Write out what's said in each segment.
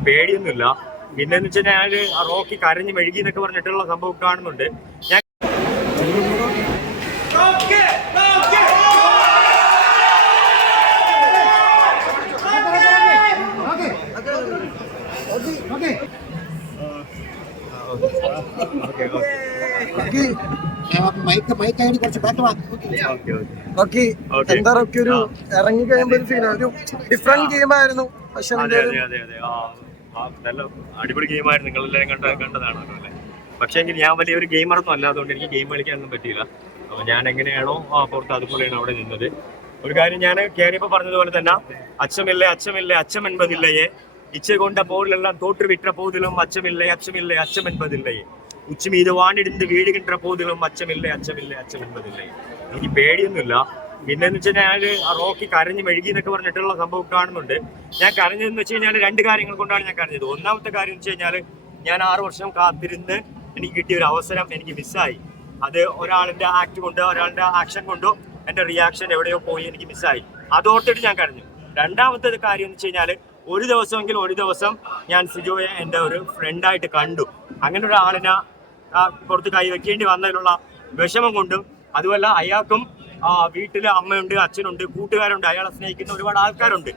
എനിക്ക് പേടിയൊന്നുമില്ല. പിന്നെന്ന് വെച്ചാൽ ഞാൻ റോക്കി കരഞ്ഞ് മെഴുകി എന്നൊക്കെ പറഞ്ഞിട്ടുള്ള സംഭവം കാണുന്നുണ്ട്. ഞാൻ എന്താ ഒരു ഇറങ്ങി കഴിയുമ്പോ ഒരു ഫീൽ ഒരു ഡിഫറെന്റ് ഗെയിം ആയിരുന്നു. പക്ഷെ നല്ല അടിപൊളി ഗെയിമായിരുന്നു. നിങ്ങളെല്ലാവരും കണ്ടതാണല്ലോ അല്ലേ? പക്ഷേ എങ്കിൽ ഞാൻ വലിയൊരു ഗെയിമറൊന്നും അല്ലാത്തതുകൊണ്ട് എനിക്ക് ഗെയിം കളിക്കാനൊന്നും പറ്റിയില്ല. അപ്പോൾ ഞാൻ എങ്ങനെയാണോ പുറത്ത് അതുപോലെയാണ് അവിടെ നിന്നത്. ഒരു കാര്യം ഞാൻ കയറിയപ്പോൾ പറഞ്ഞതുപോലെ തന്നെ അച്ചമില്ലേ അച്ചമില്ലേ അച്ചം എൺപതില്ലയെ ഇച്ച കൊണ്ട പോലെല്ലാം തോற்று വിട്ട പോതിലും അച്ചമില്ലേ അച്ചമില്ലേ അച്ചം എൺപതില്ലയെ ഉച്ച മീത് വാണിടുന്ന് വീഴുകിன்ற പോതിലും അച്ചമില്ലേ അച്ചമില്ലേ അച്ചം എൺപതില്ലയെ. എനിക്ക് പേടിയൊന്നുമില്ല. പിന്നെന്ന് വെച്ചാൽ ഞാൻ റോക്കി കരഞ്ഞ് മെഴുകി എന്നൊക്കെ പറഞ്ഞിട്ടുള്ള സംഭവം കാണുന്നുണ്ട്. ഞാൻ കരഞ്ഞതെന്ന് വെച്ച് കഴിഞ്ഞാൽ രണ്ട് കാര്യങ്ങൾ കൊണ്ടാണ് ഞാൻ കരഞ്ഞത്. ഒന്നാമത്തെ കാര്യം എന്ന് വെച്ച് കഴിഞ്ഞാൽ ഞാൻ 6 വർഷം കാത്തിരുന്ന് എനിക്ക് കിട്ടിയ ഒരു അവസരം എനിക്ക് മിസ്സായി. അത് ഒരാളിന്റെ ആക്ട് കൊണ്ടോ ഒരാളുടെ ആക്ഷൻ കൊണ്ടോ എന്റെ റിയാക്ഷൻ എവിടെയോ പോയി എനിക്ക് മിസ്സായി. അതോർത്തിട്ട് ഞാൻ കരഞ്ഞു. രണ്ടാമത്തെ കാര്യം എന്ന് വെച്ച് കഴിഞ്ഞാൽ ഒരു ദിവസം ഞാൻ സിജോയെ എൻ്റെ ഒരു ഫ്രണ്ടായിട്ട് കണ്ടു. അങ്ങനെ ഒരാളിനെ പുറത്ത് കൈവയ്ക്കേണ്ടി വന്നതിലുള്ള വിഷമം കൊണ്ടും അതുമല്ല അയാൾക്കും വീട്ടില് അമ്മയുണ്ട്, അച്ഛനുണ്ട്, കൂട്ടുകാരുണ്ട്, അയാളെ സ്നേഹിക്കുന്ന ഒരുപാട് ആൾക്കാരുണ്ട്.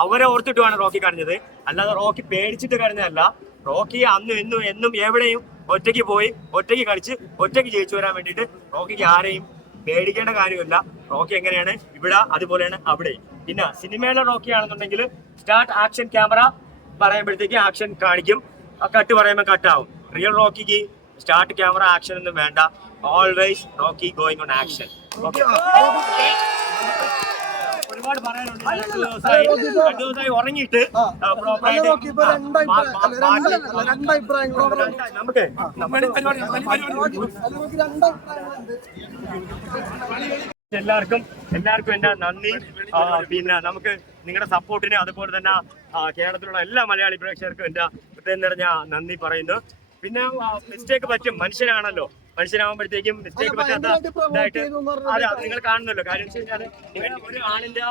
അവരെ ഓർത്തിട്ടുമാണ് റോക്കി കരഞ്ഞത്. അല്ലാതെ റോക്കി പേടിച്ചിട്ട് കരഞ്ഞതല്ല. റോക്കി അന്നും എന്നും എവിടെയും ഒറ്റയ്ക്ക് പോയി ഒറ്റയ്ക്ക് കളിച്ച് ഒറ്റയ്ക്ക് ജയിച്ചു വരാൻ വേണ്ടിയിട്ട് റോക്കിക്ക് ആരെയും പേടിക്കേണ്ട കാര്യമില്ല. റോക്കി എങ്ങനെയാണ് ഇവിടെ അതുപോലെയാണ് അവിടെ. പിന്നെ സിനിമയിലെ റോക്കി ആണെന്നുണ്ടെങ്കിൽ സ്റ്റാർട്ട് ആക്ഷൻ ക്യാമറ പറയുമ്പോഴത്തേക്ക് ആക്ഷൻ കാണിക്കും, കട്ട് പറയുമ്പോൾ കട്ടാവും. റിയൽ റോക്കിക്ക് സ്റ്റാർട്ട് ക്യാമറ ആക്ഷൻ ഒന്നും വേണ്ട. Always Rocky going on action. ഒരുപാട് പറയാനുണ്ട്. 2 ദിവസമായി ഉറങ്ങിയിട്ട് നമുക്ക് എല്ലാവർക്കും എന്റെ നന്ദി. പിന്നെ നമുക്ക് നിങ്ങളുടെ സപ്പോർട്ടിന് അതുപോലെ തന്നെ കേരളത്തിലുള്ള എല്ലാ മലയാളി പ്രേക്ഷകർക്കും എന്റെ ഹൃദയം നിറഞ്ഞ നന്ദി പറയുന്നു. പിന്നെ മിസ്റ്റേക്ക് പറ്റും, മനുഷ്യനാണല്ലോ. മനുഷ്യനാകുമ്പോഴത്തേക്കും മിസ്റ്റേക്ക് പറ്റാത്ത ഇതായിട്ട് അതെ നിങ്ങൾ കാണുന്നല്ലോ. കാര്യം വെച്ച് കഴിഞ്ഞാൽ ഒരു ആളിന്റെ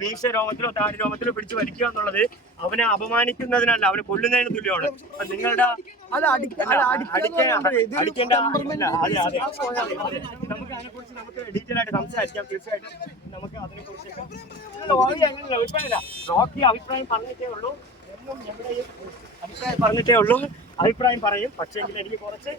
മീശ രോമത്തിലോ താടി രോമത്തിലോ പിടിച്ചു വലിക്കുക എന്നുള്ളത് അവനെ അപമാനിക്കുന്നതിനല്ല, അവനെ കൊല്ലുന്നതിന് തുല്യമാണ്. അപ്പൊ നിങ്ങളുടെ അടിക്കേണ്ട നമുക്ക് അതിനെക്കുറിച്ച് നമുക്ക് ഡീറ്റെയിൽ ആയിട്ട് സംസാരിക്കാം. തീർച്ചയായിട്ടും നമുക്ക് അതിനെക്കുറിച്ച് റോക്കി അഭിപ്രായം പറഞ്ഞിട്ടേ ഉള്ളൂ. എവിടെയും അഭിപ്രായം പറഞ്ഞിട്ടേ ഉള്ളൂ. അഭിപ്രായം പറയും. പക്ഷേ എനിക്ക് കുറച്ച്